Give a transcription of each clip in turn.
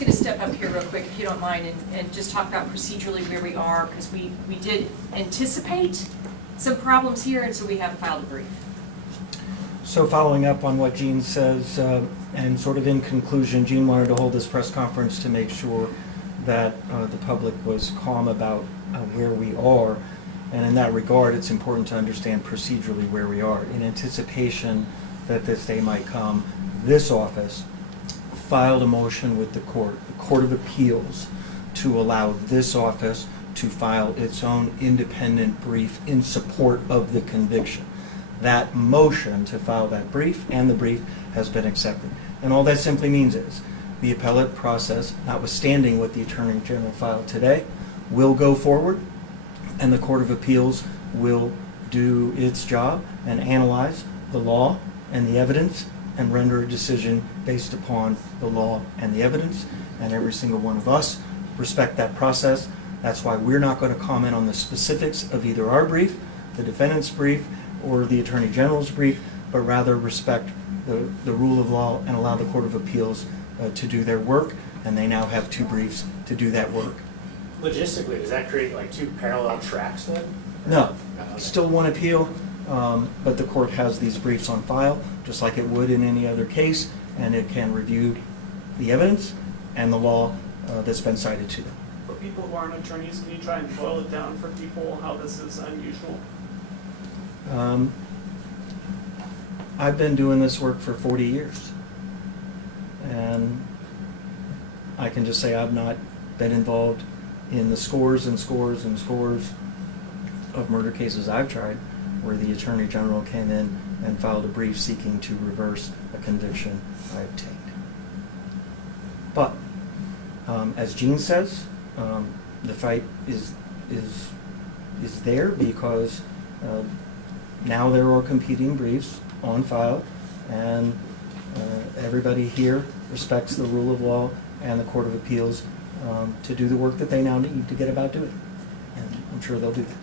just going to step up here real quick, if you don't mind, and just talk about procedurally where we are, because we did anticipate some problems here, and so we have filed a brief. So following up on what Jean says, and sort of in conclusion, Jean wanted to hold this press conference to make sure that the public was calm about where we are. And in that regard, it's important to understand procedurally where we are. In anticipation that this day might come, this office filed a motion with the Court of Appeals, to allow this office to file its own independent brief in support of the conviction. That motion to file that brief and the brief has been accepted. And all that simply means is the appellate process, notwithstanding what the Attorney General filed today, will go forward, and the Court of Appeals will do its job and analyze the law and the evidence and render a decision based upon the law and the evidence. And every single one of us respect that process. That's why we're not going to comment on the specifics of either our brief, the defendant's brief, or the Attorney General's brief, but rather respect the rule of law and allow the Court of Appeals to do their work. And they now have two briefs to do that work. Logistically, does that create like two parallel tracks then? No, still one appeal, but the court has these briefs on file, just like it would in any other case, and it can review the evidence and the law that's been cited to them. For people who aren't attorneys, can you try and boil it down for people how this is unusual? I've been doing this work for 40 years, and I can just say I've not been involved in the scores and scores and scores of murder cases I've tried where the Attorney General came in and filed a brief seeking to reverse a conviction I obtained. But as Jean says, the fight is there because now there are competing briefs on file, and everybody here respects the rule of law and the Court of Appeals to do the work that they now need to get about doing. And I'm sure they'll do that.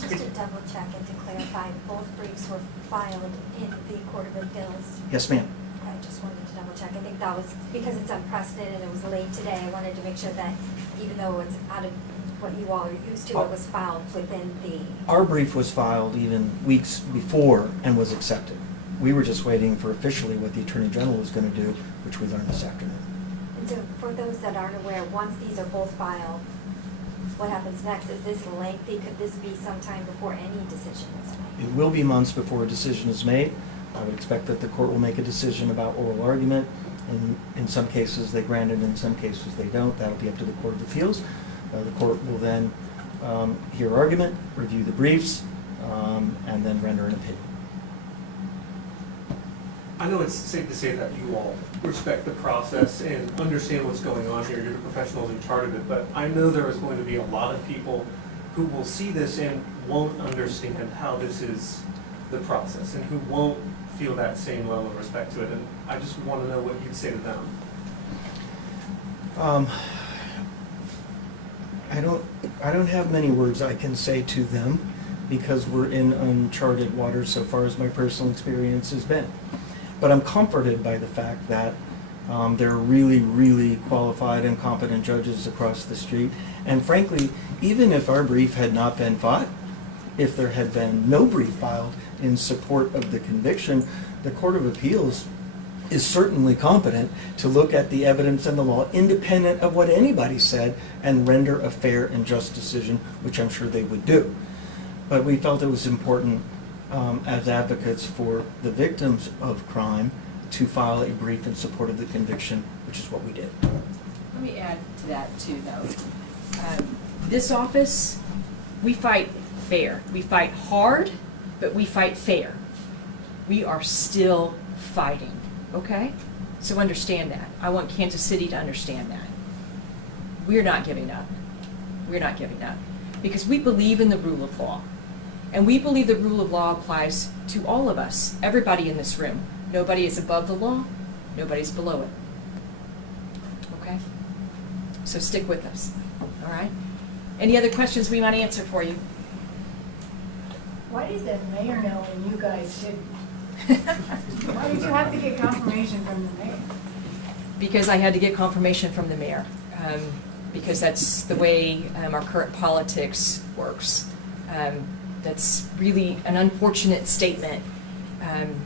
Just to double check and to clarify, both briefs were filed in the Court of Appeals. Yes, ma'am. I just wanted to double check. I think that was, because it's unprecedented and it was late today, I wanted to make sure that even though it's out of what you all are used to, it was filed within the... Our brief was filed even weeks before and was accepted. We were just waiting for officially what the Attorney General was going to do, which we learned this afternoon. And so for those that aren't aware, once these are both filed, what happens next? Is this lengthy? Could this be sometime before any decision is made? It will be months before a decision is made. I would expect that the court will make a decision about oral argument. In some cases they grant it, in some cases they don't. That'll be up to the Court of Appeals. The court will then hear argument, review the briefs, and then render an opinion. I know it's safe to say that you all respect the process and understand what's going on here. You're the professionals in charge of it, but I know there is going to be a lot of people who will see this and won't understand how this is the process and who won't feel that same level of respect to it. And I just want to know what you'd say to them. I don't have many words I can say to them because we're in uncharted waters so far as my personal experience has been. But I'm comforted by the fact that there are really, really qualified and competent judges across the street. And frankly, even if our brief had not been filed, if there had been no brief filed in support of the conviction, the Court of Appeals is certainly competent to look at the evidence and the law independent of what anybody said and render a fair and just decision, which I'm sure they would do. But we felt it was important as advocates for the victims of crime to file a brief in support of the conviction, which is what we did. Let me add to that too, though. This office, we fight fair. We fight hard, but we fight fair. We are still fighting, okay? So understand that. I want Kansas City to understand that. We're not giving up. We're not giving up. Because we believe in the rule of law. And we believe the rule of law applies to all of us, everybody in this room. Nobody is above the law, nobody's below it. Okay? So stick with us, all right? Any other questions we might answer for you? Why did the mayor know and you guys didn't? Why did you have to get confirmation from the mayor? because I had to get confirmation from the mayor, because that's the way our current politics works. That's really an unfortunate statement. And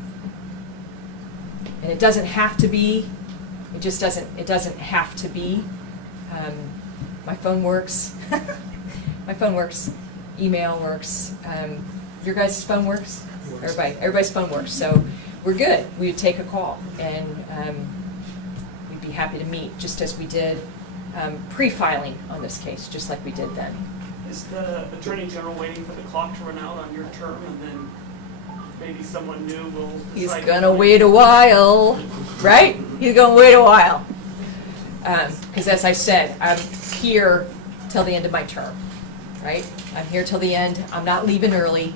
it doesn't have to be. It just doesn't. It doesn't have to be. My phone works. My phone works. Email works. Your guys' phone works. Everybody's phone works. So we're good. We would take a call, and we'd be happy to meet, just as we did pre-filing on this case, just like we did then. Is the Attorney General waiting for the clock to run out on your term, and then maybe someone new will decide? He's gonna wait a while, right? He's gonna wait a while. Because as I said, I'm here till the end of my term, right? I'm here till the end. I'm not leaving early.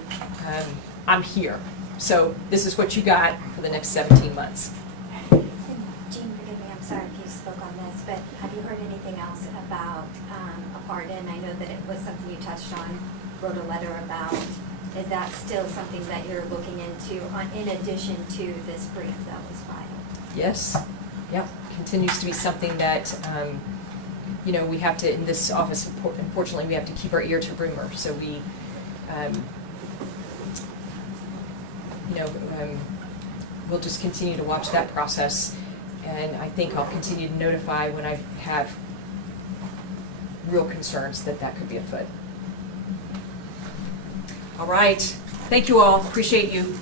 I'm here. So this is what you got for the next 17 months. And Jean, forgive me, I'm sorry if you spoke on this, but have you heard anything else about a pardon? I know that it was something you touched on, wrote a letter about. Is that still something that you're looking into in addition to this brief that was filed? Yes. Yep. Continues to be something that, you know, we have to, in this office, unfortunately, we have to keep our ear to rumor. So we, you know, we'll just continue to watch that process. And I think I'll continue to notify when I have real concerns that that could be afoot. All right. Thank you all. Appreciate you.